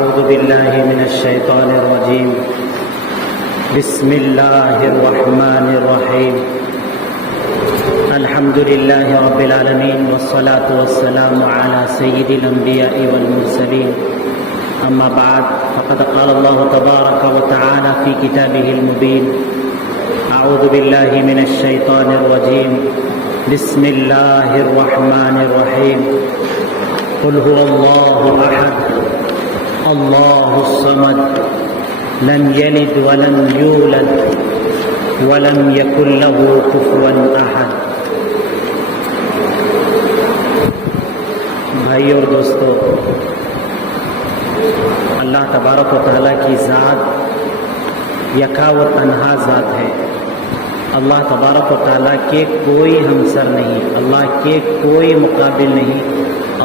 أعوذ بالله من الشيطان الرجيم. بسم الله الرحمن الرحيم. الحمد لله رب العالمين والصلاة والسلام على سيد الأنبياء والمرسلين. أما بعد فقد قال الله تبارك وتعالى في كتابه المبين: أعوذ بالله من الشيطان الرجيم. بسم الله الرحمن الرحيم. قل هو الله أحد الله الصمد لم يلد ولم يولد ولم يكن له كفوا أحد. بھائی اور دوستو، اللہ تبارک و تعالیٰ کی ذات یکا و تنہا ذات ہے. اللہ تبارک و تعالیٰ کے کوئی ہمسر نہیں، اللہ کے کوئی مقابل نہیں،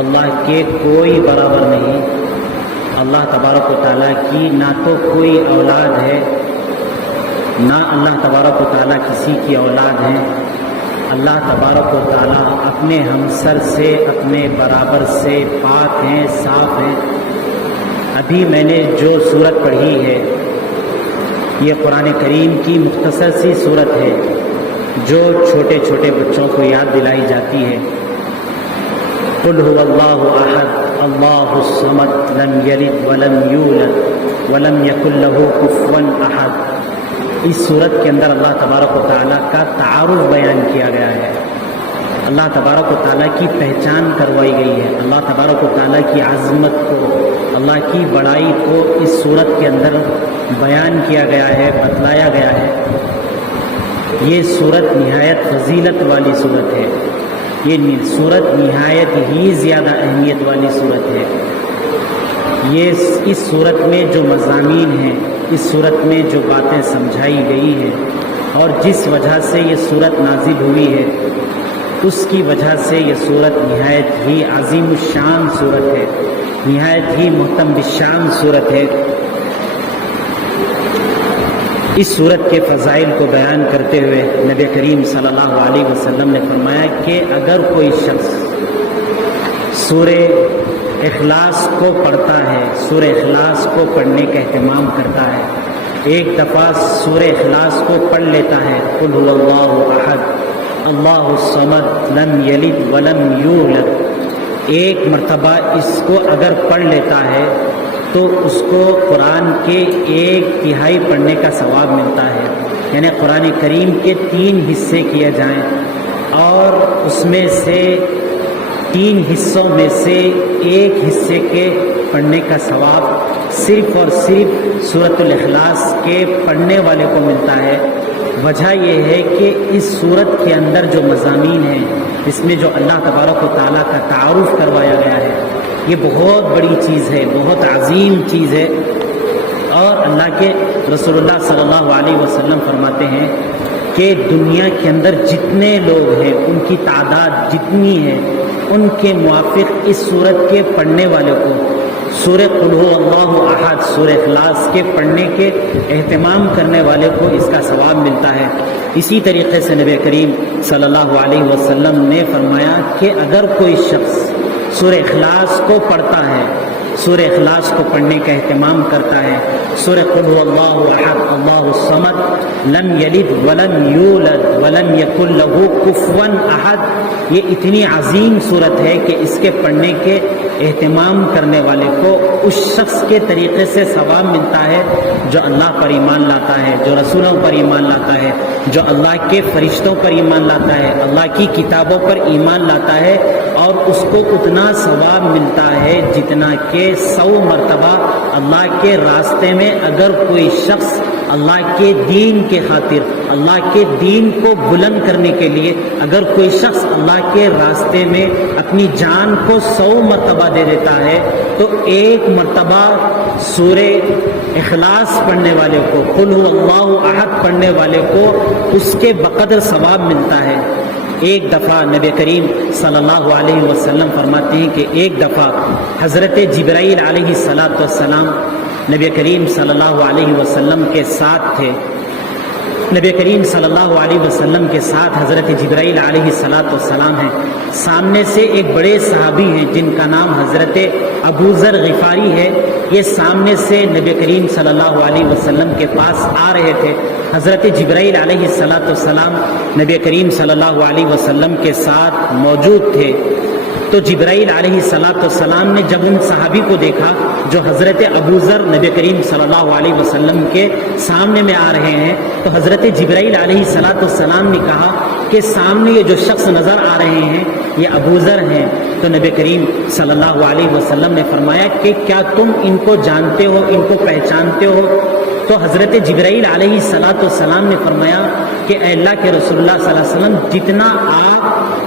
اللہ کے کوئی برابر نہیں. اللہ تبارک و تعالیٰ کی نہ تو کوئی اولاد ہے، نہ اللہ تبارک و تعالیٰ کسی کی اولاد ہے. اللہ تبارک و تعالیٰ اپنے ہمسر سے، اپنے برابر سے پاک ہیں، صاف ہیں. ابھی میں نے جو سورت پڑھی ہے یہ قرآن کریم کی مختصر سی سورت ہے جو چھوٹے چھوٹے بچوں کو یاد دلائی جاتی ہے. قل هو اللہ احد اللہ الصمد لم یلد ولم یولد ولم یکن له کفوا احد. اس صورت کے اندر اللہ تبارک و تعالیٰ کا تعارف بیان کیا گیا ہے، اللہ تبارک و تعالیٰ کی پہچان کروائی گئی ہے، اللہ تبارک و تعالیٰ کی عظمت کو، اللہ کی بڑائی کو اس صورت کے اندر بیان کیا گیا ہے، بتلایا گیا ہے. یہ صورت نہایت فضیلت والی صورت ہے، یہ صورت نہایت ہی زیادہ اہمیت والی صورت ہے. یہ اس صورت میں جو مضامین ہیں، اس صورت میں جو باتیں سمجھائی گئی ہیں اور جس وجہ سے یہ صورت نازل ہوئی ہے، اس کی وجہ سے یہ صورت نہایت ہی عظیم الشان صورت ہے، نہایت ہی محتم بالشان صورت ہے. اس صورت کے فضائل کو بیان کرتے ہوئے نبی کریم صلی اللہ علیہ وسلم نے فرمایا کہ اگر کوئی شخص سورہ اخلاص کو پڑھتا ہے، سورہ اخلاص کو پڑھنے کا اہتمام کرتا ہے، ایک دفعہ سورہ اخلاص کو پڑھ لیتا ہے، قل هو اللہ احد اللہ الصمد لم یلد ولم یولد، ایک مرتبہ اس کو اگر پڑھ لیتا ہے تو اس کو قرآن کے 1/3 پڑھنے کا ثواب ملتا ہے. یعنی قرآن کریم کے 3 حصے کیے جائیں اور اس میں سے 3 حصوں میں سے 1 حصے کے پڑھنے کا ثواب صرف اور صرف سورۃ الاخلاص کے پڑھنے والے کو ملتا ہے. وجہ یہ ہے کہ اس صورت کے اندر جو مضامین ہیں، اس میں جو اللہ تبارک و تعالیٰ کا تعارف کروایا گیا ہے، یہ بہت بڑی چیز ہے، بہت عظیم چیز ہے. اور اللہ کے رسول اللہ صلی اللہ علیہ وسلم فرماتے ہیں کہ دنیا کے اندر جتنے لوگ ہیں ان کی تعداد جتنی ہے، ان کے موافق اس صورت کے پڑھنے والے کو سورہ قل هو اللہ احد، سورہ اخلاص کے پڑھنے کے اہتمام کرنے والے کو اس کا ثواب ملتا ہے. اسی طریقے سے نبی کریم صلی اللہ علیہ وسلم نے فرمایا کہ اگر کوئی شخص سورہ اخلاص کو پڑھتا ہے، سورہ اخلاص کو پڑھنے کا اہتمام کرتا ہے، سورہ قل هو اللہ احد اللہ الصمد لم یلد ولم یولد ولم یکن له کفوا احد، یہ اتنی عظیم صورت ہے کہ اس کے پڑھنے کے اہتمام کرنے والے کو اس شخص کے طریقے سے ثواب ملتا ہے جو اللہ پر ایمان لاتا ہے، جو رسولوں پر ایمان لاتا ہے، جو اللہ کے فرشتوں پر ایمان لاتا ہے، اللہ کی کتابوں پر ایمان لاتا ہے، اور اس کو اتنا ثواب ملتا ہے جتنا کہ 100 مرتبہ اللہ کے راستے میں اگر کوئی شخص اللہ کے دین کے خاطر، اللہ کے دین کو بلند کرنے کے لیے اگر کوئی شخص اللہ کے راستے میں اپنی جان کو 100 مرتبہ دے دیتا ہے تو 1 مرتبہ سورہ اخلاص پڑھنے والے کو، قل هو اللہ احد پڑھنے والے کو اس کے بقدر ثواب ملتا ہے. ایک دفعہ نبی کریم صلی اللہ علیہ وسلم فرماتے ہیں کہ ایک دفعہ حضرت جبرائیل علیہ السلام نبی کریم صلی اللہ علیہ وسلم کے ساتھ تھے نبی کریم صلی اللہ علیہ وسلم کے ساتھ حضرت جبرائیل علیہ السلام ہیں. سامنے سے ایک بڑے صحابی ہیں جن کا نام حضرت ابو ذر غفاری ہے. یہ سامنے سے نبی کریم صلی اللہ علیہ وسلم کے پاس آ رہے تھے. حضرت جبرائیل علیہ السلام نبی کریم صلی اللہ علیہ وسلم کے ساتھ موجود تھے. تو جبرائیل علیہ السلام نے جب ان صحابی کو دیکھا جو حضرت ابو ذر نبی کریم صلی اللہ علیہ وسلم کے سامنے میں آ رہے ہیں, تو حضرت جبرائیل علیہ السلام نے کہا کہ سامنے یہ جو شخص نظر آ رہے ہیں یہ ابو ذر ہیں. تو نبی کریم صلی اللہ علیہ وسلم نے فرمایا کہ کیا تم ان کو جانتے ہو, ان کو پہچانتے ہو؟ تو حضرت جبرائیل علیہ السلام نے فرمایا کہ اے اللہ کے رسول اللہ صلی اللہ علیہ وسلم, جتنا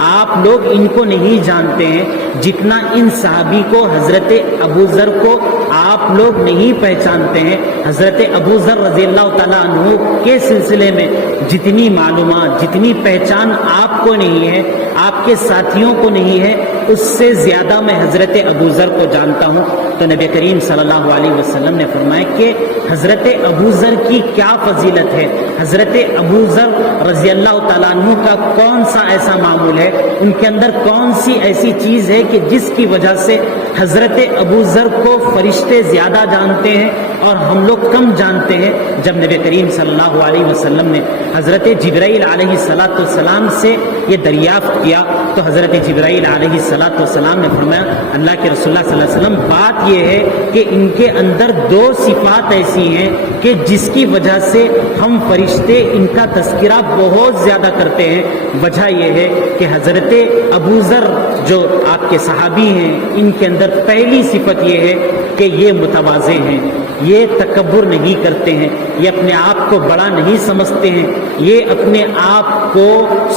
آپ لوگ ان کو نہیں جانتے ہیں, جتنا ان صحابی کو حضرت ابو ذر کو آپ لوگ نہیں پہچانتے ہیں, حضرت ابو ذر رضی اللہ تعالیٰ عنہ کے سلسلے میں جتنی معلومات, جتنی پہچان آپ کو نہیں ہے, آپ کے ساتھیوں کو نہیں ہے, اس سے زیادہ میں حضرت ابو ذر کو جانتا ہوں. تو نبی کریم صلی اللہ علیہ وسلم نے فرمایا کہ حضرت ابو ذر کی کیا فضیلت ہے, حضرت ابو ذر رضی اللہ تعالیٰ عنہ کا کون سا ایسا معمول ہے, ان کے اندر کون سی ایسی چیز ہے کہ جس کی وجہ سے حضرت ابو ذر کو فرشتے زیادہ جانتے ہیں اور ہم لوگ کم جانتے ہیں. جب نبی کریم صلی اللہ علیہ وسلم نے حضرت جبرائیل علیہ السلام سے یہ دریافت کیا تو حضرت جبرائیل علیہ السلام نے فرمایا اللہ کے رسول اللہ صلی اللہ علیہ وسلم, بات یہ ہے کہ ان کے اندر دو صفات ایسی ہیں کہ جس کی وجہ سے ہم فرشتے ان کا تذکرہ بہت زیادہ کرتے ہیں. وجہ یہ ہے کہ حضرت ابو ذر جو آپ کے صحابی ہیں, ان کے اندر پہلی صفت یہ ہے کہ یہ متواضع ہیں, یہ تکبر نہیں کرتے ہیں, یہ اپنے آپ کو بڑا نہیں سمجھتے ہیں, یہ اپنے آپ کو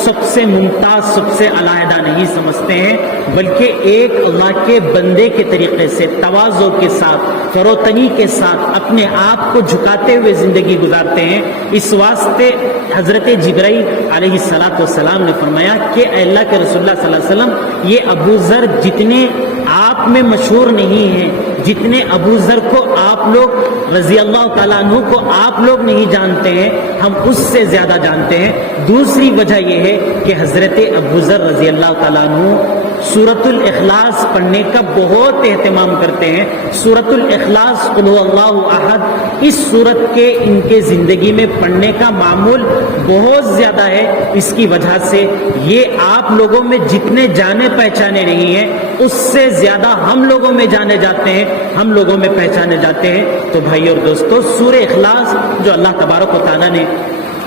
سب سے ممتاز, سب سے علیحدہ نہیں سمجھتے ہیں, بلکہ ایک اللہ کے بندے کے طریقے سے تواضع کے ساتھ, فروتنی کے ساتھ اپنے آپ کو جھکاتے ہوئے زندگی گزارتے ہیں. اس واسطے حضرت جبرائیل علیہ السلام نے فرمایا کہ اے اللہ کے رسول اللہ صلی اللہ علیہ وسلم, یہ ابو ذر جتنے آپ میں مشہور نہیں ہیں, جتنے ابو ذر کو آپ لوگ رضی اللہ تعالیٰ عنہ کو آپ لوگ نہیں جانتے ہیں, ہم اس سے زیادہ جانتے ہیں. دوسری وجہ یہ ہے کہ حضرت ابو ذر رضی اللہ تعالیٰ عنہ سورۃ الاخلاص پڑھنے کا بہت اہتمام کرتے ہیں. سورۃ الاخلاص قل هو اللہ احد, اس سورت کے ان کے زندگی میں پڑھنے کا معمول بہت زیادہ ہے. اس کی وجہ سے یہ آپ لوگوں میں جتنے جانے پہچانے نہیں ہیں, اس سے زیادہ ہم لوگوں میں جانے جاتے ہیں, ہم لوگوں میں پہچانے جاتے ہیں. تو بھائی اور دوستو, سورہ اخلاص جو اللہ تبارک و تعالیٰ نے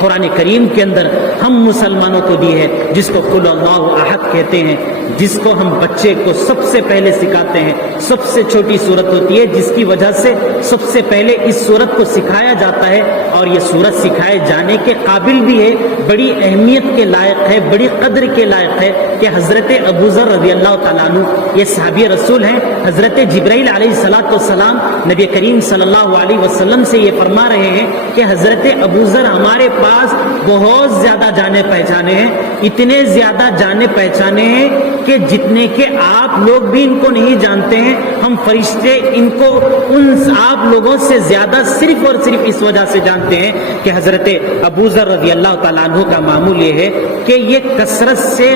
قرآن کریم کے اندر ہم مسلمانوں کو دی ہے, جس کو قل اللہ احد کہتے ہیں, جس کو ہم بچے کو سب سے پہلے سکھاتے ہیں, سب سے چھوٹی سورت ہوتی ہے, جس کی وجہ سے سب سے پہلے اس سورت کو سکھایا جاتا ہے. اور یہ سورت سکھائے جانے کے قابل بھی ہے, بڑی اہمیت کے لائق ہے, بڑی قدر کے لائق ہے کہ حضرت ابو ذر رضی اللہ تعالیٰ عنہ یہ صحابی رسول ہیں. حضرت جبرائیل علیہ السلام نبی کریم صلی اللہ علیہ وسلم سے یہ فرما رہے ہیں کہ حضرت ابو ذر ہمارے پاس بہت زیادہ جانے پہچانے ہیں, اتنے زیادہ جانے پہچانے ہیں کہ جتنے کہ آپ لوگ بھی ان کو نہیں جانتے ہیں. ہم فرشتے ان کو ان آپ لوگوں سے زیادہ صرف اور صرف اس وجہ سے جانتے ہیں کہ حضرت ابو ذر رضی اللہ تعالیٰ عنہ کا معمول یہ ہے کہ یہ کثرت سے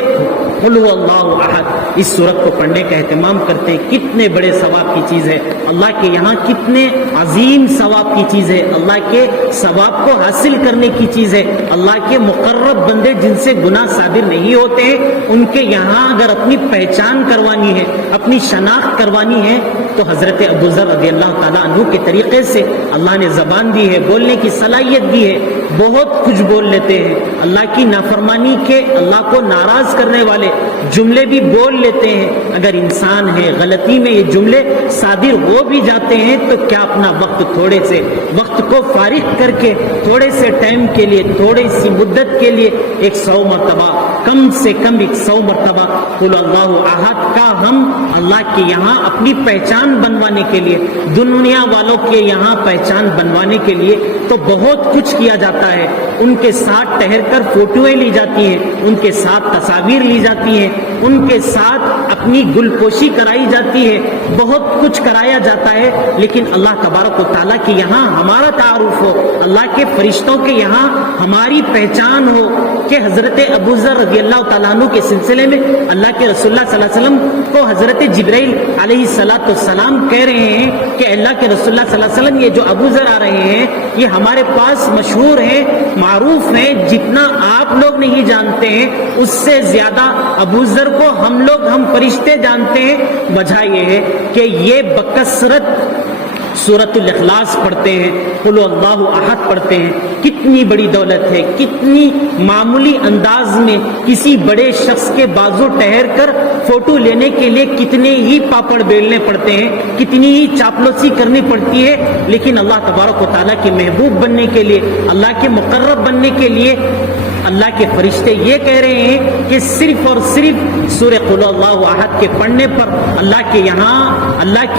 قل هو اللہ احد اس سورت کو پڑھنے کا اہتمام کرتے ہیں. کتنے بڑے ثواب کی چیز ہے, اللہ کے یہاں کتنے عظیم ثواب کی چیز ہے, اللہ کے ثواب کو حاصل کرنے کی چیز ہے. اللہ کے مقرب بندے جن سے گناہ صادر نہیں ہوتے ہیں, ان کے یہاں اگر اپنی پہچان کروانی ہے, اپنی شناخت کروانی ہے, تو حضرت ابو ذر رضی اللہ تعالیٰ عنہ کے طریقے سے اللہ نے زبان دی ہے, بولنے کی صلاحیت دی ہے, بہت کچھ بول لیتے ہیں. اللہ کی نافرمانی کے, اللہ کو ناراض کرنے والے جملے بھی بول لیتے ہیں. اگر انسان ہے غلطی میں یہ جملے صادر ہو بھی جاتے ہیں تو کیا اپنا وقت تھوڑے سے وقت کو فارغ کر کے تھوڑے سے ٹائم کے لیے, تھوڑی سی مدت کے لیے 100 مرتبہ, کم سے کم 100 مرتبہ قل اللہ احد کا ہم اللہ کے یہاں اپنی پہچان بنوانے کے لیے, دنیا والوں کے یہاں پہچان بنوانے کے لیے تو بہت کچھ کیا جاتا ہے. ان کے ساتھ ٹہر کر فوٹویں لی جاتی ہیں, ان کے ساتھ تصاویر لی جاتی ہیں, ان کے ساتھ اپنی گل پوشی کرائی جاتی ہے, بہت کچھ کرایا جاتا ہے، لیکن اللہ تبارک و تعالیٰ کے یہاں ہمارا تعارف ہو، اللہ کے فرشتوں کے یہاں ہماری پہچان ہو کہ حضرت ابو ذر رضی اللہ تعالیٰ عنہ کے سلسلے میں اللہ کے رسول اللہ صلی اللہ علیہ وسلم کو حضرت جبرائیل علیہ السلام کہہ رہے ہیں کہ اللہ کے رسول اللہ صلی اللہ علیہ وسلم یہ جو ابو ذر آ رہے ہیں یہ ہمارے پاس مشہور ہیں، معروف ہیں، جتنا آپ لوگ نہیں جانتے ہیں اس سے زیادہ ابو ذر کو ہم فرشتے جانتے ہیں۔ وجہ یہ ہے کہ یہ بکثرت سورۃ الاخلاص پڑھتے ہیں، قل اللہ احد پڑھتے ہیں۔ کتنی بڑی دولت ہے، کتنی معمولی انداز میں کسی بڑے شخص کے بازو ٹہر کر فوٹو لینے کے لیے کتنے ہی پاپڑ بیلنے پڑتے ہیں، کتنی ہی چاپلوسی کرنی پڑتی ہے، لیکن اللہ تبارک و تعالیٰ کے محبوب بننے کے لیے، اللہ کے مقرب بننے کے لیے اللہ کے فرشتے یہ کہہ رہے ہیں کہ صرف اور صرف سورہ قل اللہ احد کے پڑھنے پر اللہ کے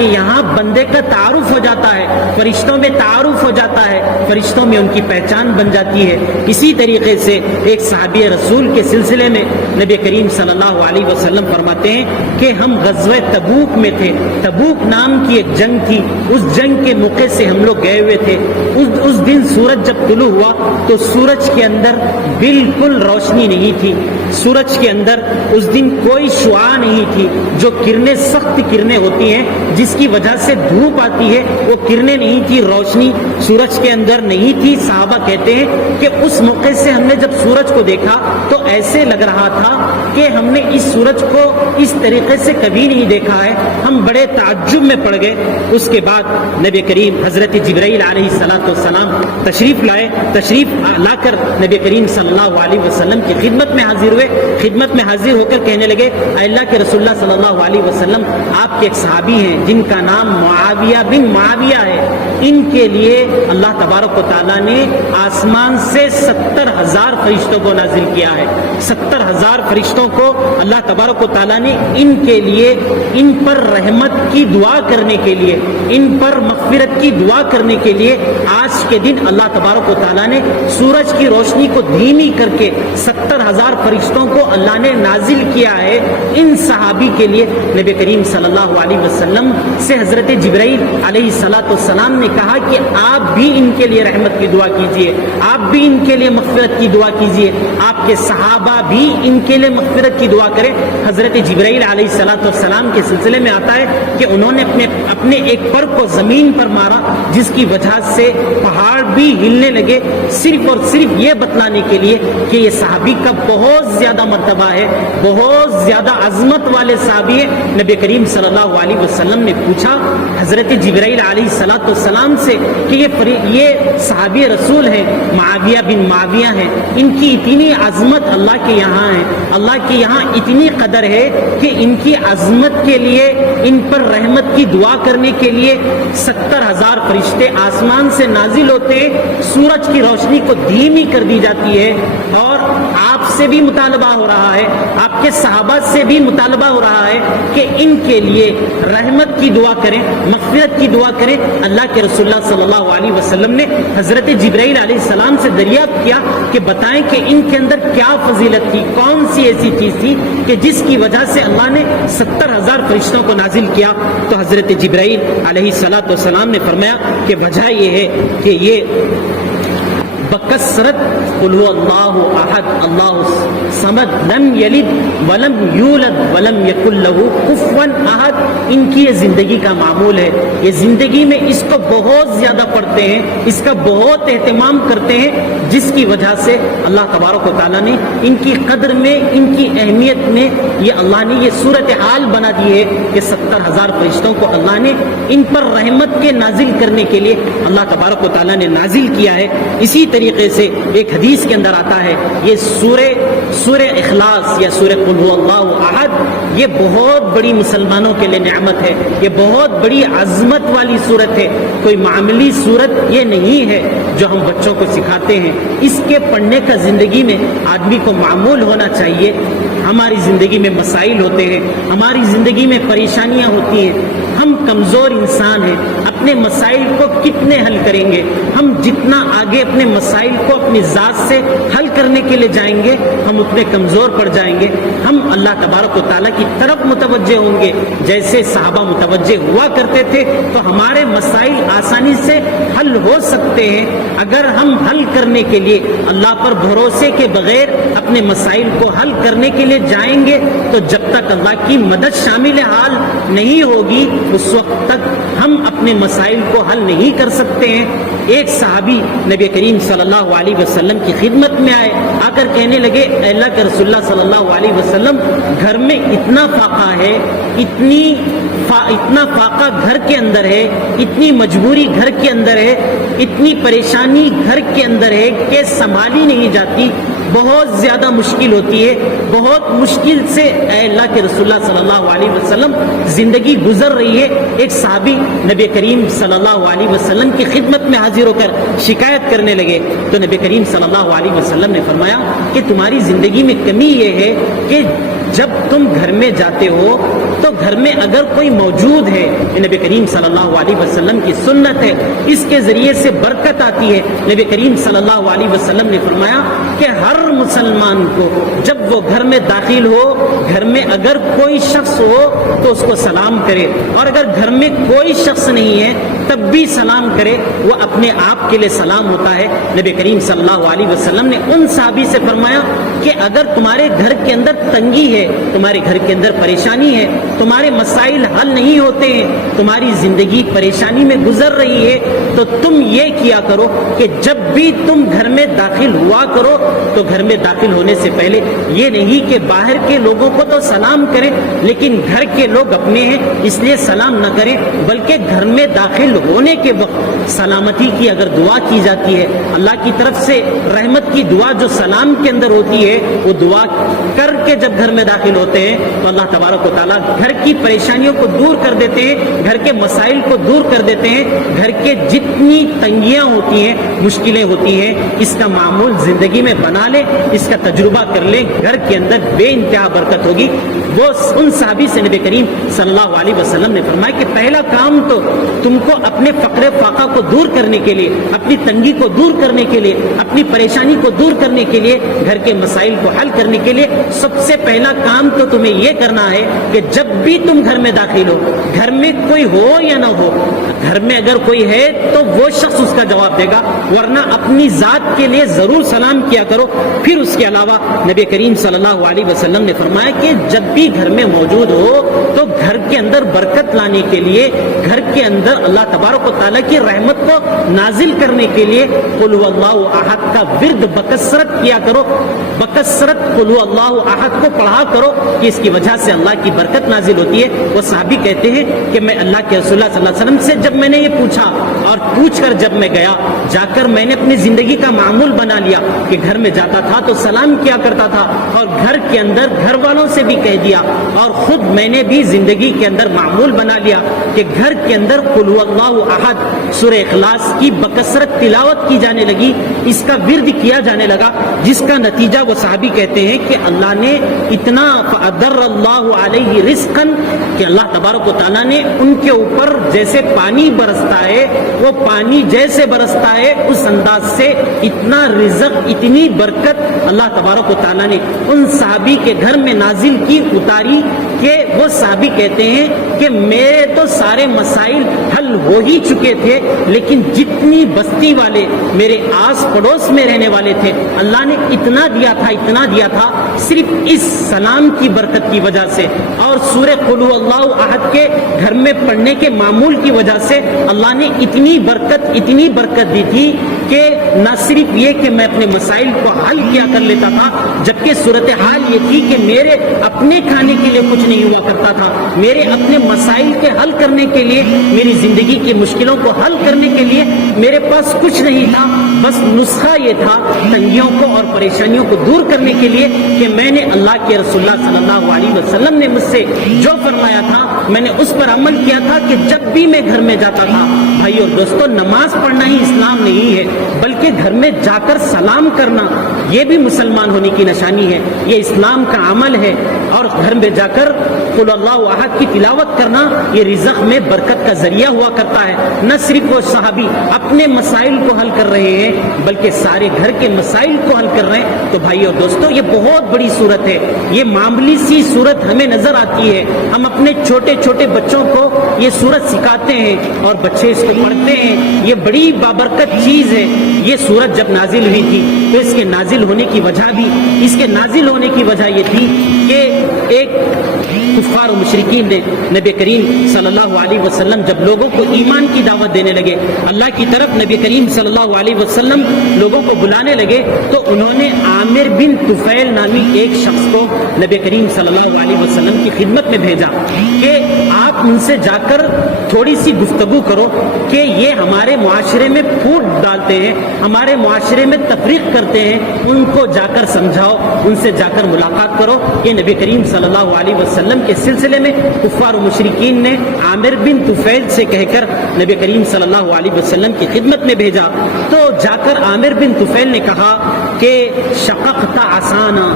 یہاں بندے کا تعارف ہو جاتا ہے، فرشتوں میں تعارف ہو جاتا ہے، فرشتوں میں ان کی پہچان بن جاتی ہے۔ اسی طریقے سے ایک صحابی رسول کے سلسلے میں نبی کریم صلی اللہ علیہ وسلم فرماتے ہیں کہ ہم غزوہ تبوک میں تھے، تبوک نام کی ایک جنگ تھی، اس جنگ کے موقع سے ہم لوگ گئے ہوئے تھے۔ اس دن سورج جب طلوع ہوا تو سورج کے اندر بالکل روشنی نہیں تھی، سورج کے اندر اس دن کوئی شعاع نہیں تھی، جو کرنیں سخت کرنیں ہوتی ہیں جس کی وجہ سے دھوپ آتی ہے وہ کرنیں نہیں تھی، روشنی سورج کے اندر نہیں تھی۔ صحابہ کہتے ہیں کہ اس موقع سے ہم نے جب سورج کو دیکھا تو ایسے لگ رہا تھا کہ ہم نے اس سورج کو اس طریقے سے کبھی نہیں دیکھا ہے، ہم بڑے تعجب میں پڑ گئے۔ اس کے بعد نبی کریم حضرت جبرائیل علیہ السلام تشریف لا کر نبی کریم صلی اللہ علیہ وسلم کی خدمت میں حاضر ہوئے، خدمت میں حاضر ہو کر کہنے لگے اے اللہ کے رسول اللہ صلی اللہ علیہ وسلم، آپ کے ایک صحابی ہیں جن کا نام معاویہ بن معاویہ ہے، ان کے لیے اللہ تبارک و تعالیٰ نے آسمان سے 70,000 فرشتوں کو نازل کیا ہے، 70,000 فرشتوں کو اللہ تبارک و تعالیٰ نے ان کے لیے، ان پر رحمت کی دعا کرنے کے لیے، ان پر مغفرت کی دعا کرنے کے لیے آج کے دن اللہ تبارک و تعالیٰ نے سورج کی روشنی کو دھیمی کر کے 70,000 فرشتوں کو اللہ نے نازل کیا ہے۔ ان صحابی کے لیے نبی کریم صلی اللہ علیہ وسلم سے حضرت جبرائیل علیہ السلام نے کہا کہ آپ بھی ان کے لیے رحمت کی دعا کیجئے، آپ بھی ان کے لیے مغفرت کی دعا کیجئے، آپ کے صحابہ بھی ان کے لیے مغفرت کی دعا کریں۔ حضرت جبرائیل علیہ السلام کے سلسلے میں آتا ہے کہ انہوں نے اپنے ایک پر کو زمین پر مارا جس کی وجہ سے پہاڑ بھی ہلنے لگے، صرف اور صرف یہ بتلانے کے لیے کہ یہ صحابی کا بہت زیادہ مرتبہ ہے، بہت زیادہ عظمت والے صحابی ہیں۔ نبی کریم صلی اللہ علیہ وسلم نے پوچھا حضرت جبرائیل علیہ السلام سے کہ یہ صحابی رسول ہیں، معاویہ بن معاویہ ہیں، ان کی اتنی عظمت اللہ کے یہاں ہے، اللہ کے یہاں اتنی قدر ہے کہ ان کی عظمت کے لیے، ان پر رحمت کی دعا کرنے کے لیے 70,000 فرشتے آسمان سے نازل ہوتے ہیں، سورج کی روشنی کو دھیمی کر دی جاتی ہے، اور آپ سے بھی مطالبہ ہو رہا ہے، آپ کے صحابہ سے بھی مطالبہ ہو رہا ہے کہ ان کے لیے رحمت کی دعا کریں، مغفرت کی دعا کریں۔ اللہ کے رسول اللہ صلی اللہ علیہ وسلم نے حضرت جبرائیل علیہ السلام سے دریافت کیا کہ بتائیں کہ ان کے اندر کیا فضیلت تھی، کون سی ایسی چیز تھی کہ جس کی وجہ سے اللہ نے 70,000 فرشتوں کو نازل کیا۔ تو حضرت جبرائیل علیہ السلام نے فرمایا کہ وجہ یہ ہے کہ یہ بکثرت قل هو اللہ احد اللہ صمد لم یلد ولم یولد ولم یکن له کفوا احد، ان کی یہ زندگی کا معمول ہے، یہ زندگی میں اس کو بہت زیادہ پڑھتے ہیں، اس کا بہت اہتمام کرتے ہیں، جس کی وجہ سے اللہ تبارک و تعالیٰ نے ان کی قدر میں، ان کی اہمیت میں یہ اللہ نے یہ صورتحال بنا دی ہے کہ 70,000 فرشتوں کو اللہ نے ان پر رحمت کے نازل کرنے کے لیے اللہ تبارک و تعالیٰ نے نازل کیا ہے۔ اسی طریقے سے ایک حدیث کے اندر آتا ہے یہ سورہ اخلاص یا سورہ قل هو اللہ احد یہ بہت بڑی مسلمانوں کے لیے نعمت ہے، یہ بہت بڑی عظمت والی سورت ہے، کوئی معمولی سورت یہ نہیں ہے جو ہم بچوں کو سکھاتے ہیں۔ اس کے پڑھنے کا زندگی میں آدمی کو معمول ہونا چاہیے۔ ہماری زندگی میں مسائل ہوتے ہیں، ہماری زندگی میں پریشانیاں ہوتی ہیں، ہم کمزور انسان ہیں، اپنے مسائل کو کتنے حل کریں گے؟ ہم جتنا آگے اپنے مسائل کو اپنی ذات سے حل کرنے کے لیے جائیں گے ہم اتنے کمزور پڑ جائیں گے. ہم اللہ تبارک و تعالیٰ کی طرف متوجہ ہوں گے جیسے صحابہ متوجہ ہوا کرتے تھے تو ہمارے مسائل آسانی سے حل ہو سکتے ہیں. اگر ہم حل کرنے کے لیے اللہ پر بھروسے کے بغیر اپنے مسائل کو حل کرنے کے لیے جائیں گے تو جب تک اللہ کی مدد شامل حال نہیں ہوگی اس وقت تک ہم اپنے مسائل کو حل نہیں کر سکتے ہیں. ایک صحابی نبی کریم صلی اللہ علیہ وسلم کی خدمت میں آئے, آ کر کہنے لگے اے اللہ کے رسول اللہ صلی اللہ علیہ وسلم, گھر میں اتنا فاقہ ہے, اتنا فاقہ گھر کے اندر ہے, اتنی مجبوری گھر کے اندر ہے, اتنی پریشانی گھر کے اندر ہے کہ سنبھالی نہیں جاتی, بہت زیادہ مشکل ہوتی ہے, بہت مشکل سے اے اللہ کے رسول اللہ صلی اللہ علیہ وسلم زندگی گزر رہی ہے. ایک صحابی نبی کریم صلی اللہ علیہ وسلم کی خدمت میں حاضر ہو کر شکایت کرنے لگے تو نبی کریم صلی اللہ علیہ وسلم نے فرمایا کہ تمہاری زندگی میں کمی یہ ہے کہ جب تم گھر میں جاتے ہو تو گھر میں اگر کوئی موجود ہے, نبی کریم صلی اللہ علیہ وسلم کی سنت ہے, اس کے ذریعے سے برکت آتی ہے. نبی کریم صلی اللہ علیہ وسلم نے فرمایا کہ ہر مسلمان کو جب وہ گھر میں داخل ہو, گھر میں اگر کوئی شخص ہو تو اس کو سلام کرے, اور اگر گھر میں کوئی شخص نہیں ہے تب بھی سلام کرے, وہ اپنے آپ کے لیے سلام ہوتا ہے. نبی کریم صلی اللہ علیہ وسلم نے ان صحابی سے فرمایا کہ اگر تمہارے گھر کے اندر تنگی ہے, تمہارے گھر کے اندر پریشانی ہے, تمہارے مسائل حل نہیں ہوتے ہیں, تمہاری زندگی پریشانی میں گزر رہی ہے, تو تم یہ کیا کرو کہ جب بھی تم گھر میں داخل ہوا کرو تو گھر میں داخل ہونے سے پہلے یہ نہیں کہ باہر کے لوگوں کو تو سلام کریں لیکن گھر کے لوگ اپنے ہیں اس لیے سلام نہ کریں, بلکہ گھر میں داخل ہونے کے وقت سلامتی کی اگر دعا کی جاتی ہے, اللہ کی طرف سے رحمت کی دعا جو سلام کے اندر ہوتی ہے, وہ دعا کر کے جب گھر میں داخل ہوتے ہیں تو اللہ تبارک و تعالیٰ گھر کی پریشانیوں کو دور کر دیتے ہیں, گھر کے مسائل کو دور کر دیتے ہیں. گھر کے جتنی تنگیاں ہوتی ہیں, مشکلیں ہوتی ہیں, اس کا معمول زندگی میں بنا لے, اس کا تجربہ کر لے, گھر کے اندر بے انتہا برکت ہوگی. وہ ان صحابی سے نبی کریم صلی اللہ علیہ وسلم نے فرمایا کہ پہلا کام تو تم کو اپنے فقر فاقہ کو دور کرنے کے لیے, اپنی تنگی کو دور کرنے کے لیے, اپنی پریشانی کو دور کرنے کے لیے, گھر کے مسائل کو حل کرنے کے لیے سب سے پہلا کام تو تمہیں یہ کرنا ہے کہ جب بھی تم گھر میں داخل ہو, گھر میں کوئی ہو یا نہ ہو, گھر میں اگر کوئی ہے تو وہ شخص اس کا جواب دے گا, ورنہ اپنی ذات کے لیے ضرور سلام کیا کرو. پھر اس کے علاوہ نبی کریم صلی اللہ علیہ وسلم نے فرمایا کہ جب بھی گھر میں موجود ہو تو گھر کے اندر برکت لانے کے لیے, گھر کے اندر اللہ تبارک و تعالیٰ کی رحمت کو نازل کرنے کے لیے قل هو اللہ احد کا ورد بکثرت کیا کرو, بکثرت قل هو اللہ احد کو پڑھا کرو کہ اس کی وجہ سے اللہ کی برکت نازل ہوتی ہے. وہ صحابی کہتے ہیں کہ میں اللہ کے رسول اللہ صلی اللہ علیہ وسلم سے جب میں نے یہ پوچھا اور پوچھ کر جب میں گیا, جا کر میں نے اپنی زندگی کا معمول بنا لیا کہ گھر میں جاتا تھا تو سلام کیا کرتا تھا, اور گھر کے اندر گھر والوں سے بھی کہہ دیا, اور خود میں نے بھی زندگی کے اندر معمول بنا لیا کہ گھر کے اندر قل هو اللہ احد سورہ اخلاص کی بکثرت تلاوت کی جانے لگی, اس کا ورد کیا جانے لگا, جس کا نتیجہ وہ صحابی کہتے ہیں کہ اللہ نے اتنا فَأَدَرَّ اللَّهُ عَلَيْهِ رِزْقًا کہ اللہ تبارک و تعالیٰ نے ان کے اوپر جیسے پانی برستا ہے, وہ پانی جیسے برستا ہے اس انداز سے اتنا رزق, اتنی برکت اللہ تبارک و تعالیٰ نے ان صحابی کے گھر میں نازل کی, اتاری, کہ وہ صحابی کہتے ہیں کہ میرے تو سارے مسائل حل ہو ہی چکے تھے, لیکن جتنی بستی والے میرے آس پڑوس میں رہنے والے تھے اللہ نے اتنا دیا تھا, اتنا دیا تھا صرف اس سلام کی برکت کی وجہ سے اور سورہ قل هو اللہ احد کے گھر میں پڑھنے کے معمول کی وجہ سے اللہ نے اتنی برکت دی تھی کہ نہ صرف یہ کہ میں اپنے مسائل کو حل کیا کر لیتا تھا, جبکہ صورتحال یہ تھی کہ میرے اپنے کھانے کے لیے کچھ نہیں ہوا کرتا تھا, میرے اپنے مسائل کے حل کرنے کے لیے, میری زندگی کی مشکلوں کو حل کرنے کے لیے میرے پاس کچھ نہیں تھا. بس نسخہ یہ تھا تنگیوں کو اور پریشانیوں کو دور کرنے کے لیے کہ میں نے اللہ کے رسول اللہ صلی اللہ علیہ وسلم نے مجھ سے جو فرمایا تھا میں نے اس پر عمل کیا تھا کہ جب بھی میں گھر میں جاتا تھا, بھائی اور دوستو, نماز پڑھنا ہی اسلام نہیں ہے بلکہ گھر میں جا کر سلام کرنا یہ بھی مسلمان ہونے کی نشانی ہے, یہ اسلام کا عمل ہے. اور گھر میں جا کر قل اللہ احد کی تلاوت کرنا یہ رزق میں برکت کا ذریعہ ہوا کرتا ہے۔ نہ صرف وہ صحابی اپنے مسائل کو حل کر رہے ہیں بلکہ سارے گھر کے مسائل کو حل کر رہے ہیں۔ تو بھائیو دوستو یہ بہت بڑی صورت ہے، یہ معمولی سی صورت ہمیں نظر آتی ہے، ہم اپنے چھوٹے چھوٹے بچوں کو یہ صورت سکھاتے ہیں اور بچے اس کو پڑھتے ہیں، یہ بڑی بابرکت چیز ہے۔ یہ صورت جب نازل ہوئی تھی تو اس کے نازل ہونے کی وجہ بھی، اس کے نازل ہونے کی وجہ یہ تھی کہ ایک کفار و مشرکین نے نبی کریم صلی اللہ علیہ وسلم جب لوگوں کو ایمان کی دعوت دینے لگے، اللہ کی طرف نبی کریم صلی اللہ علیہ وسلم لوگوں کو بلانے لگے، تو انہوں نے عامر بن طفیل نامی ایک شخص کو نبی کریم صلی اللہ علیہ وسلم کی خدمت میں بھیجا کہ آپ ان سے جا کر تھوڑی سی گفتگو کرو کہ یہ ہمارے معاشرے میں پھوٹ ڈالتے ہیں، ہمارے معاشرے میں تفریق کرتے ہیں، ان کو جا کر سمجھاؤ، ان سے جا کر ملاقات کرو۔ یہ نبی کریم صلی اللہ علیہ وسلم کے سلسلے میں کفار و مشرکین نے عامر بن طفیل سے کہہ کر نبی کریم صلی اللہ علیہ وسلم کی خدمت میں بھیجا۔ تو جا کر عامر بن طفیل نے کہا کہ شققت عصانا،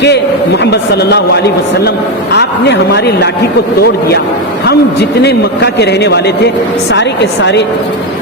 کہ محمد صلی اللہ علیہ وسلم آپ نے ہماری لاٹھی کو توڑ دیا، ہم جتنے مکہ کے رہنے والے تھے سارے کے سارے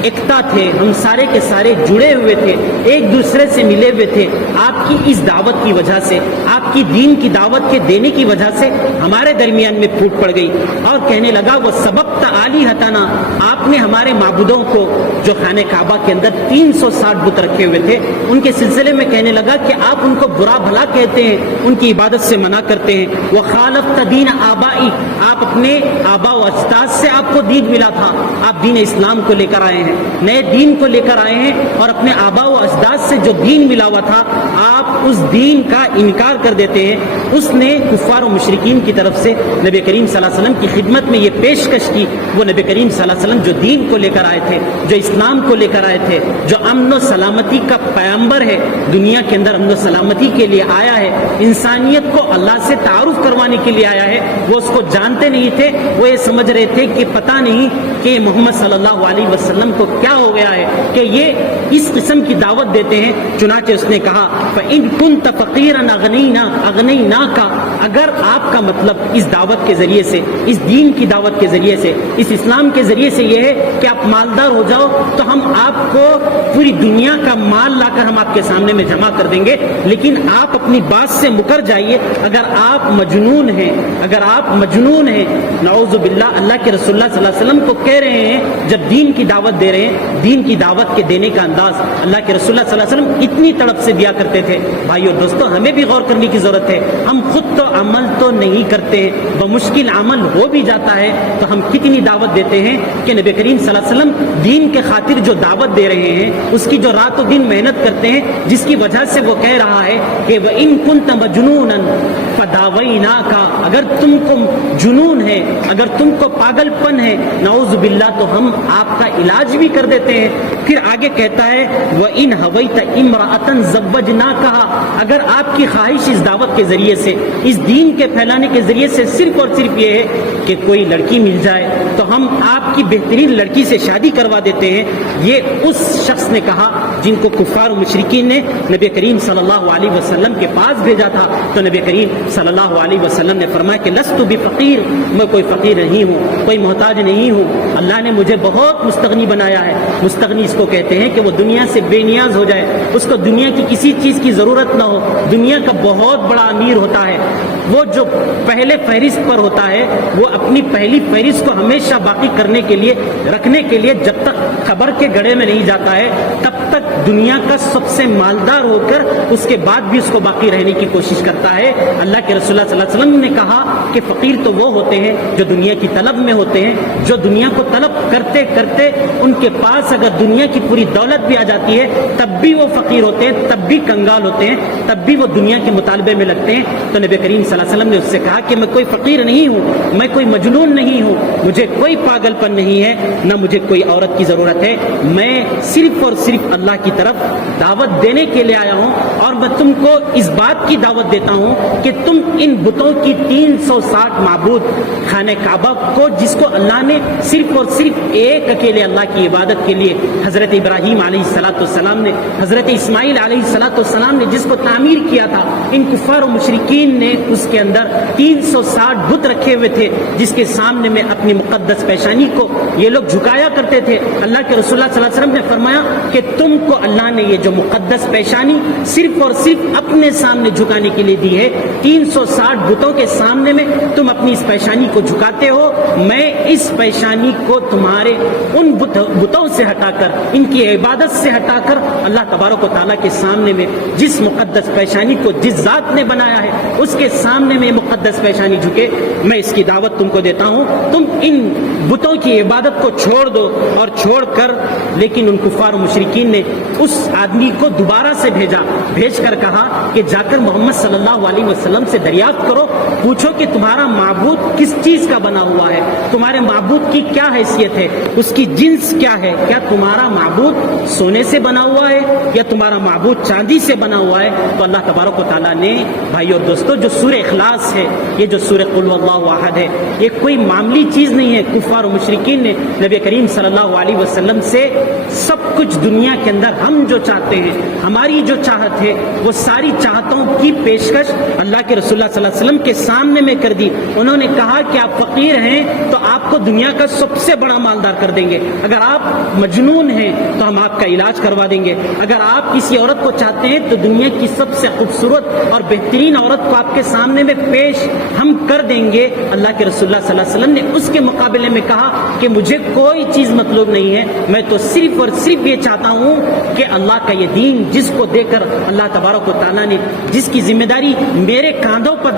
ایکتا تھے، ہم سارے کے سارے جڑے ہوئے تھے، ایک دوسرے سے ملے ہوئے تھے، آپ کی اس دعوت کی وجہ سے، آپ کی دین کی دعوت کے دینے کی وجہ سے ہمارے درمیان میں پھوٹ پڑ گئی۔ اور کہنے لگا وہ سبقت آلیہتنا، آپ نے ہمارے معبودوں کو جو خانہ کعبہ کے اندر 360 بت رکھے ہوئے تھے ان کے سلسلے میں کہنے لگا کہ آپ ان کو برا بھلا کہتے ہیں، ان کی عبادت سے منع کرتے ہیں۔ وخالفت دین آبائی، آپ اپنے آبا و اجداد سے آپ کو دین ملا تھا، آپ دین اسلام کو لے کر آئے ہیں، نئے دین کو لے کر آئے ہیں، اور اپنے آبا و اجداد سے جو دین ملا ہوا تھا آپ اس دین کا انکار کر دیتے ہیں۔ اس نے کفار و مشرکین کی طرف سے نبی کریم صلی اللہ علیہ وسلم کی خدمت میں یہ پیشکش کی، وہ نبی کریم صلی اللہ علیہ وسلم جو دین کو لے کر آئے تھے، جو اسلام کو لے کر آئے تھے، جو امن و سلامتی کا پیغمبر ہے، دنیا کے اندر امن و سلامتی کے لیے آیا ہے، انسانیت کو اللہ سے تعارف کروانے کے لیے آیا ہے، وہ اس کو جانتے نہیں تھے، وہ یہ سمجھ رہے تھے کہ پتہ نہیں کہ محمد صلی اللہ علیہ وسلم کو کیا ہو گیا ہے کہ یہ اس قسم کی دعوت دیتے ہیں۔ چنانچہ اس نے کہا فَإِن كُنْتَ فَقِيرًا أَغْنَيْنَاكَ، اگر آپ کا مطلب اس دعوت کے ذریعے سے، اس دین کی دعوت کے ذریعے سے، اس اسلام کے ذریعے سے یہ ہے کہ آپ مالدار ہو جاؤ تو ہم آپ کو پوری دنیا کا مال لا کر ہم آپ کے سامنے میں جمع کر دیں گے، لیکن آپ اپنی بات سے مکر جائیے۔ اگر آپ مجنون ہیں، اگر آپ مجنون ہیں، نعوذ باللہ، اللہ کے رسول اللہ صلی اللہ علیہ وسلم کو کہہ رہے ہیں جب دین کی دعوت دے رہے ہیں، دین کی دعوت کے دینے کا انداز اللہ کے رسول اللہ صلی اللہ علیہ وسلم اتنی تڑپ سے دیا کرتے تھے۔ بھائیو دوستو ہمیں بھی غور کرنے کی ضرورت ہے، ہم خود تو عمل تو نہیں کرتے، بمشکل عمل ہو بھی جاتا ہے تو ہم کتنی دعوت دیتے ہیں کہ نبی کریم صلی اللہ علیہ وسلم دین کے خاطر جو دعوت دے رہے ہیں، اس کی جو رات و دن محنت کرتے ہیں، جس کی وجہ سے وہ کہہ رہا ہے کہ وَإِن كُنْتَ مَجْنُونًا فَدَاوَيْنَاكَ، اگر تم کو جنون ہے، اگر تم کو پاگل پن ہے، نعوذ باللہ، تو ہم آپ کا علاج بھی کر دیتے ہیں۔ پھر آگے کہتا ہے وَإِنْ هَوَيْتَ امْرَأَةً زَوَّجْنَاكَهَا، اگر آپ کی خواہش اس دعوت کے ذریعے سے، اس دین کے پھیلانے کے ذریعے سے صرف اور صرف یہ ہے کہ کوئی لڑکی مل جائے تو ہم آپ کی بہترین لڑکی سے شادی کروا دیتے ہیں۔ یہ اس شخص نے کہا جن کو کفار و مشرکین نے نبی کریم صلی اللہ علیہ وسلم کے پاس بھیجا تھا۔ تو نبی کریم صلی اللہ علیہ وسلم نے فرمایا کہ لست بفقیر، میں کوئی فقیر نہیں ہوں، کوئی محتاج نہیں ہوں، اللہ نے مجھے بہت مستغنی بنایا ہے۔ مستغنی اس کو کہتے ہیں کہ وہ دنیا سے بے نیاز ہو جائے، اس کو دنیا کی کسی چیز کی ضرورت نہ ہو، دنیا کا بہت بڑا امیر ہوتا ہے، وہ جو پہلے فہرست پر ہوتا ہے وہ اپنی پہلی فہرست کو ہمیشہ باقی کرنے کے لیے، رکھنے کے لیے جب تک خبر کے گڑھے میں نہیں جاتا ہے تب تک دنیا کا سب سے مالدار ہو کر اس کے بعد بھی اس کو باقی رہنے کی کوشش کرتا ہے۔ اللہ کے رسول اللہ صلی اللہ علیہ وسلم نے کہا کہ فقیر تو وہ ہوتے ہیں جو دنیا کی طلب میں ہوتے ہیں، جو دنیا کو طلب کرتے کرتے ان کے پاس اگر دنیا کی پوری دولت بھی آ جاتی ہے تب بھی وہ فقیر ہوتے ہیں، تب بھی کنگال ہوتے ہیں، تب بھی وہ دنیا کے مطالبے میں لگتے ہیں۔ تو نبی کریم صلی اللہ علیہ وسلم نے اس سے کہا کہ میں کوئی فقیر نہیں ہوں، میں کوئی مجنون نہیں ہوں، مجھے کوئی پاگل پن نہیں ہے، نہ مجھے کوئی عورت کی ضرورت ہے، میں صرف اور صرف اللہ کی طرف دعوت دینے کے لیے آیا ہوں، اور میں تم کو اس بات کی دعوت دیتا ہوں کہ تم ان بتوں کی 360 معبود خانہ کعبہ کو، جس کو اللہ نے صرف اور صرف ایک اکیلے اللہ کی عبادت کے لیے، حضرت ابراہیم علیہ السلام نے، حضرت اسماعیل علیہ السلام نے جس کو تعمیر کیا تھا، ان کفار و مشرکین نے اس اس کے اندر 360 بت رکھے ہوئے تھے، جس کے سامنے میں اپنی مقدس پیشانی کو یہ لوگ جھکایا کرتے تھے۔ اللہ کے رسول اللہ صلی اللہ علیہ وسلم نے فرمایا کہ تم کو اللہ نے یہ جو مقدس پیشانی صرف اور صرف اپنے سامنے جھکانے کے لیے دی ہے، 360 بتوں کے سامنے میں تم اپنی اس پیشانی کو جھکاتے ہو، میں اس پیشانی کو تمہارے ان بتوں سے ہٹا کر، ان کی عبادت سے ہٹا کر اللہ تبارک و تعالیٰ کے سامنے میں جس مقدس پیشانی کو جس ذات نے بنایا ہے اس کے سامنے میں مقدس پیشانی جھکے، میں اس کی دعوت تم کو دیتا ہوں، تم ان بتوں کی عبادت کو چھوڑ دو۔ اور چھوڑ کر لیکن ان کفار و مشرکین نے اس آدمی کو دوبارہ سے بھیج کر کہا کہ جا کر محمد صلی اللہ علیہ وسلم سے دریافت کرو، پوچھو کہ تمہارا معبود کس چیز کا بنا ہوا ہے، تمہارے معبود کی کیا حیثیت ہے، اس کی جنس کیا ہے، کیا تمہارا معبود سونے سے بنا ہوا ہے یا تمہارا معبود چاندی سے بنا ہوا ہے؟ تو اللہ تبارک و تعالیٰ نے بھائی اور دوستو جو سورہ اخلاص ہے، یہ جو سورہ قل واللہ احد ہے، یہ کوئی معمولی چیز نہیں ہے۔ کفار و مشرکین نے نبی کریم صلی اللہ علیہ وسلم سے سب کچھ دنیا کے اندر ہم جو چاہتے ہیں، ہماری جو چاہت ہے، وہ ساری چاہتوں کی پیشکش اللہ کے رسول اللہ صلی اللہ علیہ وسلم کے سامنے میں کر دی۔ انہوں نے کہا کہ آپ فقیر ہیں تو آپ کو دنیا کا سب سے بڑا مالدار کر دیں گے، اگر آپ مجنون ہیں تو ہم آپ کا علاج کروا دیں گے، اگر آپ کسی عورت کو چاہتے ہیں تو دنیا کی سب سے خوبصورت اور بہترین عورت کو آپ کے سامنے میں پیش ہم کر دیں گے۔ اللہ کے رسول اللہ صلی اللہ علیہ وسلم نے اس کے مقابلے میں کہا کہ مجھے کوئی چیز مطلوب نہیں ہے، میں تو صرف اور صرف یہ چاہتا ہوں کہ اللہ کا یہ دین جس کو دے کر اللہ تبارک و تعالیٰ نے جس کی ذمہ داری میرے کاندھوں پر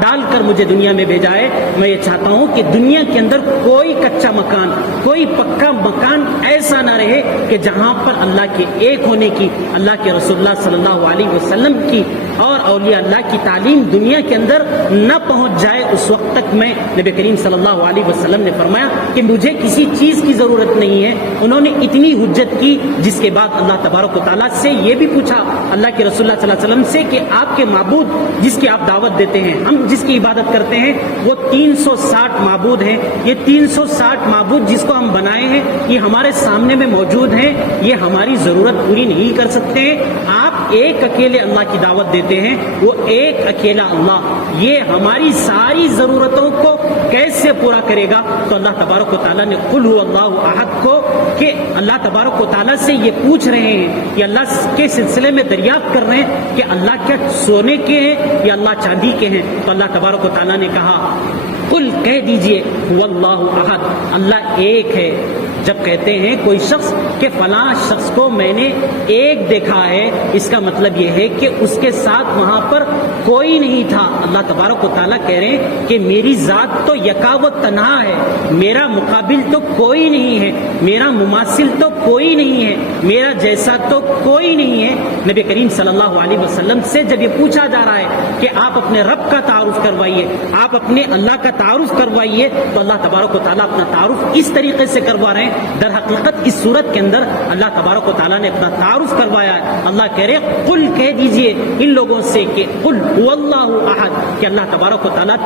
ڈال کر مجھے دنیا میں بھیجا ہے، میں یہ چاہتا ہوں کہ دنیا کے اندر کوئی کچا مکان، کوئی پکا مکان ایسا نہ رہے کہ جہاں پر اللہ کے ایک ہونے کی، اللہ کے رسول اللہ صلی اللہ علیہ وسلم کی اور اولیاء اللہ کی تعلیم دنیا کے اندر نہ پہنچ جائے۔ اس وقت تک میں نبی کریم صلی اللہ علیہ وسلم نے فرمایا کہ مجھے کسی چیز کی ضرورت نہیں ہے۔ انہوں نے اتنی حجت کی، جس کے بعد اللہ تبارک و تعالیٰ سے یہ بھی پوچھا اللہ کے رسول اللہ صلی اللہ علیہ وسلم سے کہ آپ کے معبود جس کی آپ دعوت دیتے ہیں، ہم جس کی عبادت کرتے ہیں، وہ 360 معبود ہیں، یہ 360 معبود جس کو ہم بنائے ہیں، یہ ہمارے سامنے میں موجود ہیں، یہ ہماری ضرورت پوری نہیں کر سکتے ہیں۔ آپ ایک اکیلے اللہ کی دعوت دیتے ہیں، وہ ایک اکیلا اللہ یہ ہماری ساری ضرورتوں کو کیسے پورا کرے گا؟ تو اللہ تبارک و تعالیٰ نے قل هو اللہ احد کو کہ اللہ تبارک و تعالیٰ سے یہ پوچھ رہے ہیں، یہ اللہ کے سلسلے میں دریافت کر رہے ہیں کہ اللہ کیا سونے کے ہیں یا اللہ چاندی کے ہیں؟ تو اللہ تبارک و تعالیٰ نے کہا قل کہہ دیجئے هو اللہ احد، اللہ ایک ہے۔ جب کہتے ہیں کوئی شخص کہ فلاں شخص کو میں نے ایک دیکھا ہے، اس کا مطلب یہ ہے کہ اس کے ساتھ وہاں پر کوئی نہیں تھا۔ اللہ تبارک و تعالیٰ کہہ رہے ہیں کہ میری ذات تو یکا و تنہا ہے، میرا مقابل تو کوئی نہیں ہے، میرا مماثل تو کوئی نہیں ہے، میرا جیسا تو کوئی نہیں ہے۔ نبی کریم صلی اللہ علیہ وسلم سے جب یہ پوچھا جا رہا ہے کہ آپ اپنے رب کا تعارف کروائیے، آپ اپنے اللہ کا تعارف کروائیے، تو اللہ تبارک و تعالیٰ اپنا تعارف اس طریقے سے کروا رہے ہیں۔ در حقیقت اس صورت کے اندر اللہ تبارک و تعالیٰ نے اپنا تعارف کروایا ہے۔ اللہ کہہ رہے قل کہہ دیجئے ان لوگوں سے کہ قل هو اللہ احد، کہ اللہ تبارک و تعالیٰ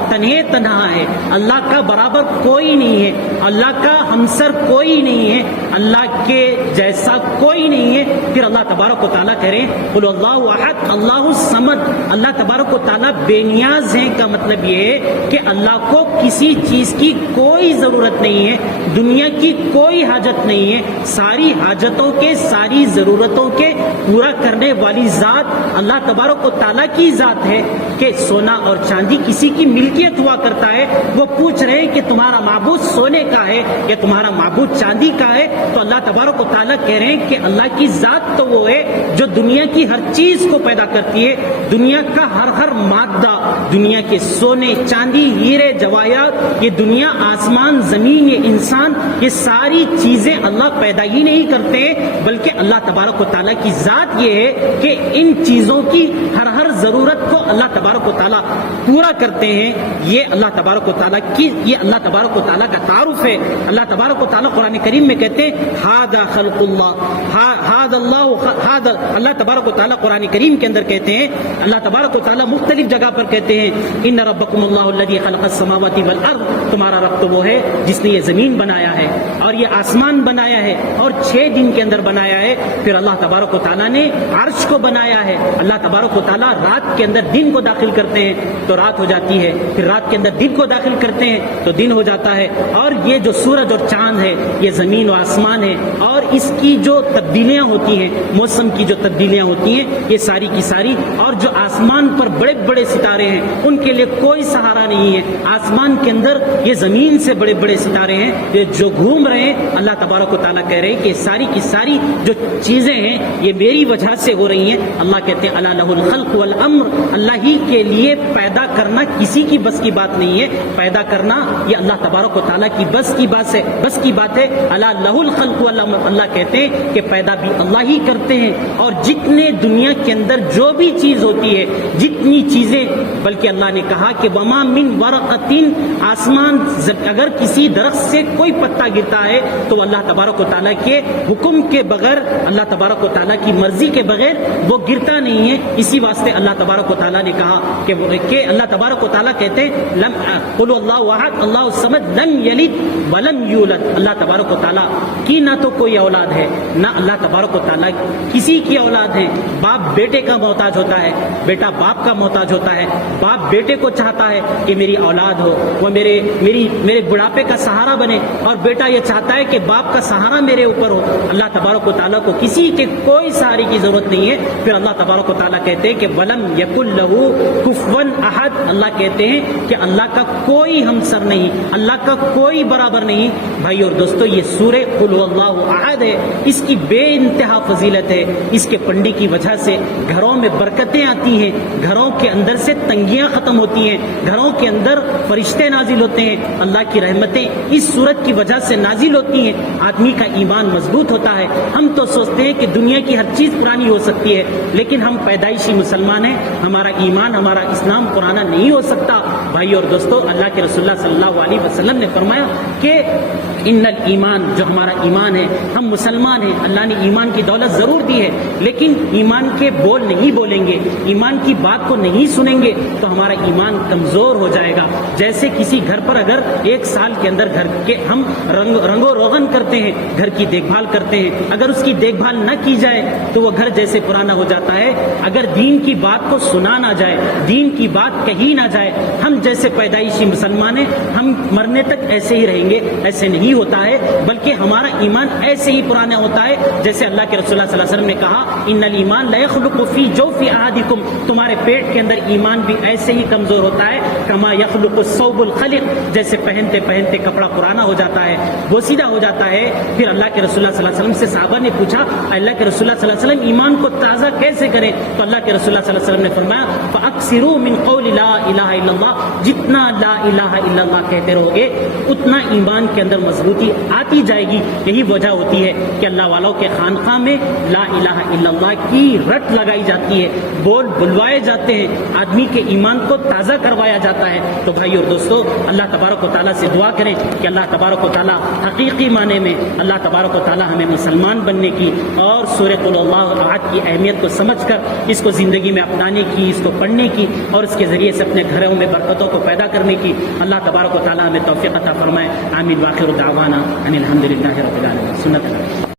تنہا ہے، اللہ کا برابر کوئی نہیں ہے، اللہ کا ہمسر کوئی نہیں ہے، اللہ کے جیسا کوئی نہیں ہے۔ پھر اللہ تبارک و تعالیٰ کہہ رہے ہیں قل اللہ احد اللہ الصمد، اللہ تبارک و تعالیٰ بے نیاز ہیں کا مطلب یہ ہے کہ اللہ کو کسی چیز کی کوئی ضرورت نہیں ہے، دنیا کی کوئی حاجت نہیں ہے، ساری حاجتوں کے ساری ضرورتوں کے پورا کرنے والی ذات اللہ تبارک و تعالیٰ کی ذات ہے۔ کہ سونا اور چاندی کسی کی ملکیت ہوا کرتا ہے، وہ پوچھ رہے ہیں کہ تمہارا معبود سونے کا ہے یا تمہارا معبود چاندی کا ہے؟ تو اللہ تبارک و تعالیٰ کہہ رہے ہیں کہ اللہ کی ذات تو وہ ہے جو دنیا کی ہر چیز کو پیدا کرتی ہے، دنیا کا ہر مادہ، دنیا کے سونے چاندی ہیرے جواہرات، یہ دنیا آسمان زمین یہ انسان، یہ ساری چیزیں اللہ پیدا ہی نہیں کرتے، بلکہ اللہ تبارک و تعالیٰ کی ذات یہ ہے کہ ان چیزوں کی ہر ضرورت کو اللہ تبارک و تعالیٰ پورا کرتے ہیں۔ یہ اللہ تبارک و تعالیٰ کی یہ اللہ تبارک و تعالیٰ کا تعارف ہے۔ اللہ تبارک و تعالیٰ قرآن کریم میں کہتے ہیں ھذا خلق اللہ، اللہ تبارک و تعالیٰ قرآن کریم کے اندر کہتے ہیں، اللہ تبارک و تعالیٰ مختلف جگہ پر کہتے ہیں ان ربکم اللہ الذی خلق السماوات والارض، تمہارا رب تو وہ ہے جس نے یہ زمین بنایا ہے اور یہ آسمان بنایا ہے اور 6 دن کے اندر بنایا ہے۔ پھر اللہ تبارک و تعالیٰ نے عرش کو بنایا ہے، اللہ تبارک و تعالیٰ رات کے اندر دن کو داخل کرتے ہیں تو رات ہو جاتی ہے، پھر رات کے اندر دن کو داخل کرتے ہیں تو دن ہو جاتا ہے. اور یہ جو سورج اور چاند ہے یہ زمین و آسمان ہے، اور اس کی جو تبدیلیاں ہوتی ہیں، موسم کی جو تبدیلیاں ہوتی ہیں، یہ ساری کی ساری، اور جو آسمان پر بڑے بڑے ستارے ہیں ان کے لیے کوئی سہارا نہیں ہے. آسمان کے اندر یہ زمین سے بڑے بڑے ستارے ہیں یہ جو گھوم رہے ہیں. اللہ تبارک و تعالیٰ کہہ رہے ہیں کہ ساری کی ساری جو چیزیں ہیں یہ میری وجہ سے ہو رہی ہیں. اللہ کہتے ہیں الا لہ الخلق والامر، اللہ ہی کے لیے پیدا کرنا کسی کی بس کی بات نہیں ہے. پیدا کرنا یہ اللہ تبارک و تعالیٰ کی بس کی بات ہے. الا لہ الخلق والامر، اللہ کہتے ہیں کہ پیدا بھی اللہ ہی کرتے ہیں. اور جتنے دنیا کے اندر جو بھی چیز ہوتی ہے، جتنی چیزیں، بلکہ اللہ نے کہا کہ وما من ورقۃ، آسمان اگر کسی درخت سے کوئی پتا گرتا ہے تو اللہ تبارک و تعالیٰ کے حکم کے بغیر، اللہ تبارک و تعالیٰ کی مرضی کے بغیر وہ گرتا نہیں ہے. اسی واسطے اللہ تبارک و تعالیٰ نے کہا کہ اللہ تبارک و تعالیٰ کہتے ہیں قل اللہ احد اللہ الصمد لم یلد ولم یولد. اللہ تبارک و تعالیٰ کی نہ تو کوئی اولاد ہے، نہ اللہ تبارک و تعالیٰ کسی کی اولاد ہے. باپ بیٹے کا محتاج ہوتا ہے، بیٹا باپ کا محتاج ہوتا ہے. باپ بیٹے کو چاہتا ہے کہ میری اولاد ہو، وہ میرے بڑھاپے کا سہارا بنے، اور بیٹا یہ چاہتا ہے کہ باپ کا سہارا میرے اوپر ہو. اللہ تبارک و تعالیٰ کو کسی کے کوئی سہارے کی ضرورت نہیں ہے. پھر اللہ تبارک و تعالیٰ کہتے ہیں کہ ولم یکن لہ کفوا احد، اللہ کہتے ہیں کہ اللہ کا کوئی ہمسر نہیں، اللہ کا کوئی برابر نہیں. بھائی اور دوستو، یہ سورہ قل هو اللہ احد ہے، اس کی بے انتہا فضیلت ہے. اس کے پڑھنے کی وجہ سے گھروں میں برکتیں آتی ہیں، گھروں کے اندر سے تنگیاں ختم ہوتی ہیں، گھروں کے اندر فرشتے نازل ہوتے ہیں. اللہ کی رحمتیں اس سورت کی وجہ سے نازل ہوتی ہیں. آدمی کا ایمان مضبوط ہوتا ہے. ہم تو سوچتے ہیں کہ دنیا کی ہر چیز پرانی ہو سکتی ہے، لیکن ہم پیدائشی مسلمان ہیں، ہمارا ایمان، ہمارا اسلام پرانا نہیں ہو سکتا. بھائی اور دوستو، اللہ کے رسول اللہ صلی اللہ علیہ وسلم نے فرمایا کہ ان الایمان، جو ہمارا ایمان ہے، ہم مسلمان ہیں، اللہ نے ایمان کی دولت ضرور دی ہے، لیکن ایمان کے بول نہیں بولیں گے، ایمان کی بات کو نہیں سنیں گے تو ہمارا ایمان کمزور ہو جائے گا. جیسے کسی گھر پر اگر ایک سال کے اندر گھر کے ہم رنگ و روغن کرتے ہیں، گھر کی دیکھ بھال کرتے ہیں، اگر اس کی دیکھ بھال نہ کی جائے تو وہ گھر جیسے پرانا ہو جاتا ہے. اگر دین کی بات کو سنا نہ جائے، دین کی بات کہی نہ جائے، ہم جیسے پیدائشی مسلمان ہیں، ہم مرنے تک ایسے ہی رہیں گے. ایسے نہیں ہوتا ہے، بلکہ ہمارا ایمان ایسے ہی پرانا ہوتا ہے جیسے اللہ کے رسول اللہ صلی اللہ علیہ وسلم نے کہا ان الایمان لا یخلق فی جوف احدکم، تمہارے پیٹ کے اندر ایمان بھی ایسے ہی کمزور ہوتا ہے کما یخلق الثوب الخلق، جیسے پہنتے پہنتے کپڑا پرانا ہو جاتا ہے، بوسیدہ ہو جاتا ہے. پھر اللہ کے رسول اللہ صلی اللہ علیہ وسلم سے صحابہ نے پوچھا اللہ کے رسول اللہ صلی اللہ علیہ وسلم ایمان کو تازہ کیسے کریں؟ تو اللہ کے رسول اللہ صلی اللہ علیہ وسلم نے فرمایا فاکثروا من قول لا الہ الا اللہ، جتنا لا الہ الا اللہ کہتے رہو گے اتنا ایمان کے اندر مضبوطی آتی جائے گی. یہی وجہ ہوتی ہے کہ اللہ والوں کے خانقاہ میں لا الہ الا اللہ کی رٹ لگائی جاتی ہے، بول بلوائے جاتے ہیں، آدمی کے ایمان کو تازہ کروایا جاتا ہے. تو بھائی اور دوستو، اللہ تبارک و تعالیٰ سے دعا کریں کہ اللہ تبارک و تعالیٰ حقیقی معنی میں اللہ تبارک و تعالیٰ ہمیں مسلمان بننے کی اور سورہ قل اللہ احد کی اہمیت کو سمجھ کر اس کو زندگی میں اپنانے کی، اس کو پڑھنے کی اور اس کے ذریعے سے اپنے گھروں میں برکتوں کو پیدا کرنے کی اللہ تبارک و تعالیٰ ہمیں توفیق عطا فرمائے. آمین. واخر دعوانا ان الحمد للہ رب العالمین. سنت